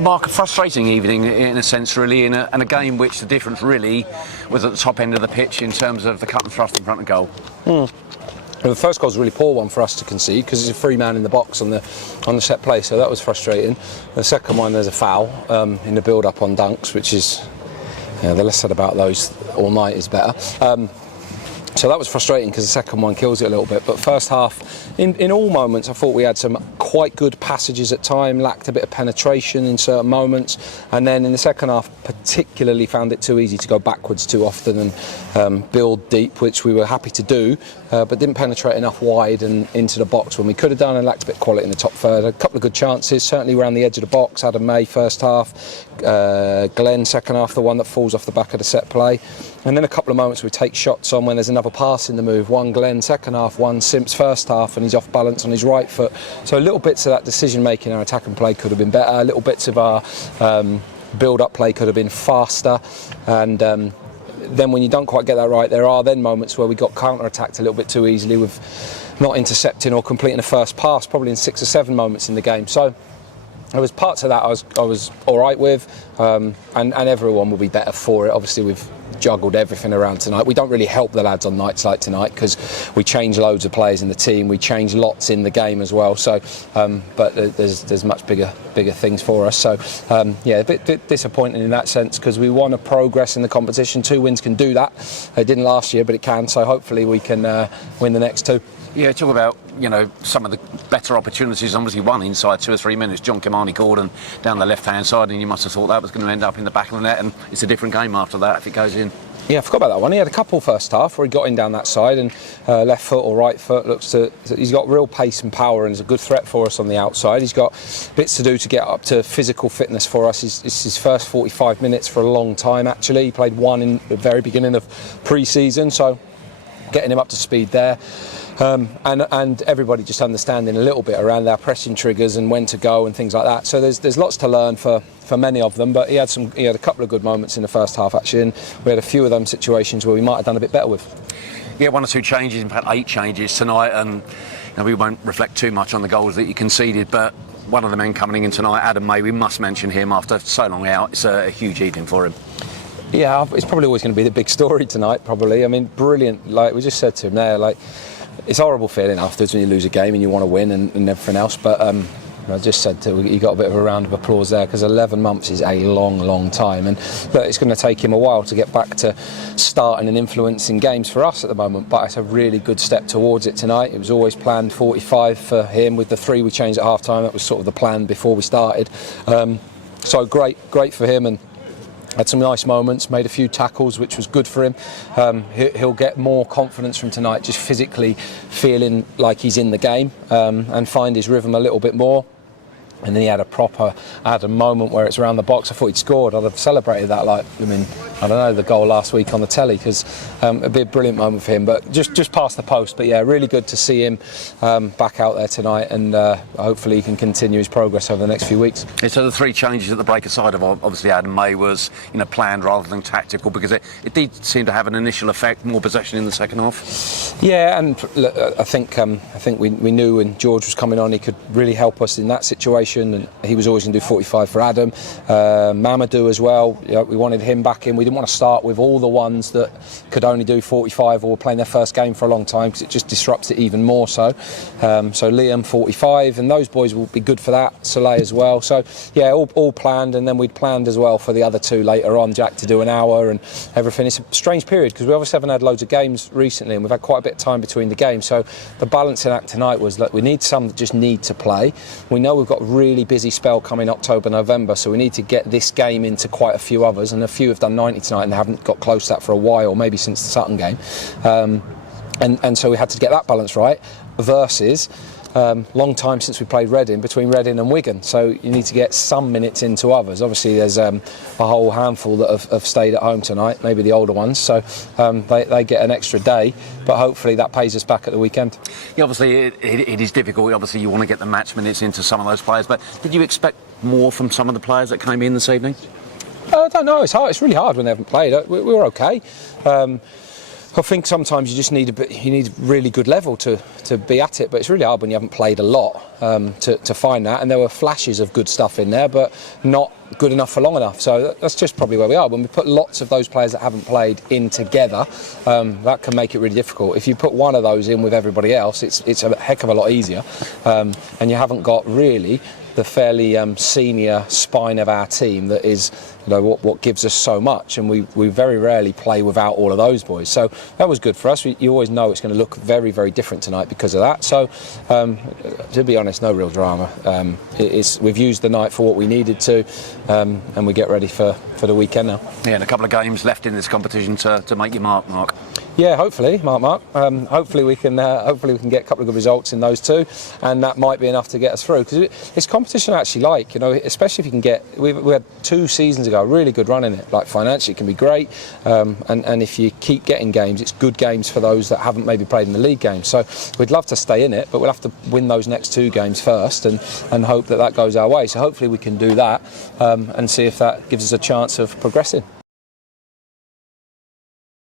Mark, a frustrating evening in a sense, really, in a game which the difference really was at the top end of the pitch in terms of the cut and thrust in front of goal. Well, the first goal was a really poor one for us to concede because it's a free man in the box on the set play, so that was frustrating. The second one, there's a foul in the build-up on dunks, which is, the less said about those all night is better. So that was frustrating because the second one kills it a little bit. But first half, in all moments, I thought we had some quite good passages at time, lacked a bit of penetration in certain moments. And then in the second half, particularly found it too easy to go backwards too often and build deep, which we were happy to do, but didn't penetrate enough wide and into the box when we could have done, and lacked a bit of quality in the top third. A couple of good chances, certainly around the edge of the box. Adam May first half, Glenn second half, the one that falls off the back of the set play. And then a couple of moments we take shots on when there's another pass in the move. One Glenn second half, one Simps first half, and he's off balance on his right foot. So little bits of that decision making, our attack and play could have been better. Little bits of our build-up play could have been faster. And then when you don't quite get that right, there are then moments where we got counter-attacked a little bit too easily with not intercepting or completing the first pass, probably in 6 or 7 moments in the game. So there was parts of that I was all right with, and everyone will be better for it. Obviously, we've juggled everything around tonight. We don't really help the lads on nights like tonight because we change loads of players in the team. We change lots in the game as well. So, but there's much bigger things for us. So, a bit disappointing in that sense because we want to progress in the competition. 2 wins can do that. It didn't last year, but it can. So hopefully we can win the next 2. Yeah, talk about, some of the better opportunities. Obviously one inside 2 or 3 minutes, John Kimani-Gordon down the left-hand side, and you must have thought that was going to end up in the back of the net, and it's a different game after that if it goes in. Yeah, I forgot about that one. He had a couple first half where he got in down that side, and left foot or right foot he's got real pace and power and is a good threat for us on the outside. He's got bits to do to get up to physical fitness for us. It's his first 45 minutes for a long time actually. He played 1 in the very beginning of pre-season, so getting him up to speed there. And everybody just understanding a little bit around our pressing triggers and when to go and things like that. So there's lots to learn for many of them, but he had a couple of good moments in the first half actually, and we had a few of them situations where we might have done a bit better with. Yeah, 1 or 2 changes, in fact 8 changes tonight, and we won't reflect too much on the goals that you conceded, but one of the men coming in tonight, Adam May, we must mention him after so long out. It's a huge evening for him. Yeah, it's probably always going to be the big story tonight, probably. I mean, brilliant. Like we just said to him there, it's a horrible feeling afterwards when you lose a game and you want to win and everything else. But I just said he got a bit of a round of applause there because 11 months is a long time. And look, it's going to take him a while to get back to starting and influencing games for us at the moment. But it's a really good step towards it tonight. It was always planned 45 for him with the 3 we changed at half-time. That was sort of the plan before we started. So great for him, and had some nice moments, made a few tackles, which was good for him. He'll get more confidence from tonight, just physically feeling like he's in the game, and find his rhythm a little bit more. And then he had a moment where it's around the box. I thought he'd scored. I'd have celebrated that the goal last week on the telly, because it'd be a brilliant moment for him. But just past the post. But yeah, really good to see him back out there tonight, and hopefully he can continue his progress over the next few weeks. Yeah, so the 3 changes at the break aside of obviously Adam May was planned rather than tactical, because it did seem to have an initial effect, more possession in the second half. Yeah, and look, I think we knew when George was coming on he could really help us in that situation. And he was always going to do 45 for Adam. Mamadou as well. We wanted him back in. We didn't want to start with all the ones that could only do 45 or were playing their first game for a long time, because it just disrupts it even more so. So Liam 45, and those boys will be good for that. Soleil as well. So yeah, all planned, and then we'd planned as well for the other 2 later on. Jack to do an hour and everything. It's a strange period because we obviously haven't had loads of games recently, and we've had quite a bit of time between the games. So the balancing act tonight was that we need some that just need to play. We know we've got really busy spell coming October, November, so we need to get this game into quite a few others, and a few have done 90 tonight and they haven't got close to that for a while, maybe since the Sutton game, and so we had to get that balance right versus long time since we played Reading, between Reading and Wigan, so you need to get some minutes into others. Obviously there's a whole handful that have stayed at home tonight, maybe the older ones, so they get an extra day, but hopefully that pays us back at the weekend. Yeah, obviously it is difficult. Obviously you want to get the match minutes into some of those players, but did you expect more from some of the players that came in this evening? I don't know, it's hard. It's really hard when they haven't played. We were okay. I think sometimes you just need you need really good level to be at it, but it's really hard when you haven't played a lot to find that. And there were flashes of good stuff in there, but not good enough for long enough. So that's just probably where we are. When we put lots of those players that haven't played in together, that can make it really difficult. If you put one of those in with everybody else, it's a heck of a lot easier, and you haven't got really the fairly senior spine of our team that is, what gives us so much, and we very rarely play without all of those boys. So that was good for us. You always know it's going to look very, very different tonight because of that. So to be honest, no real drama. We've used the night for what we needed to, and we get ready for the weekend now. Yeah, and a couple of games left in this competition to make your mark. Yeah, hopefully, Mark. Hopefully we can get a couple of good results in those two, and that might be enough to get us through. Because it's competition I actually like, especially if you can get. We had 2 seasons ago a really good run in it. Like financially, it can be great, and if you keep getting games, it's good games for those that haven't maybe played in the league games. So we'd love to stay in it, but we'll have to win those next 2 games first, and hope that goes our way. So hopefully we can do that, and see if that gives us a chance of progressing.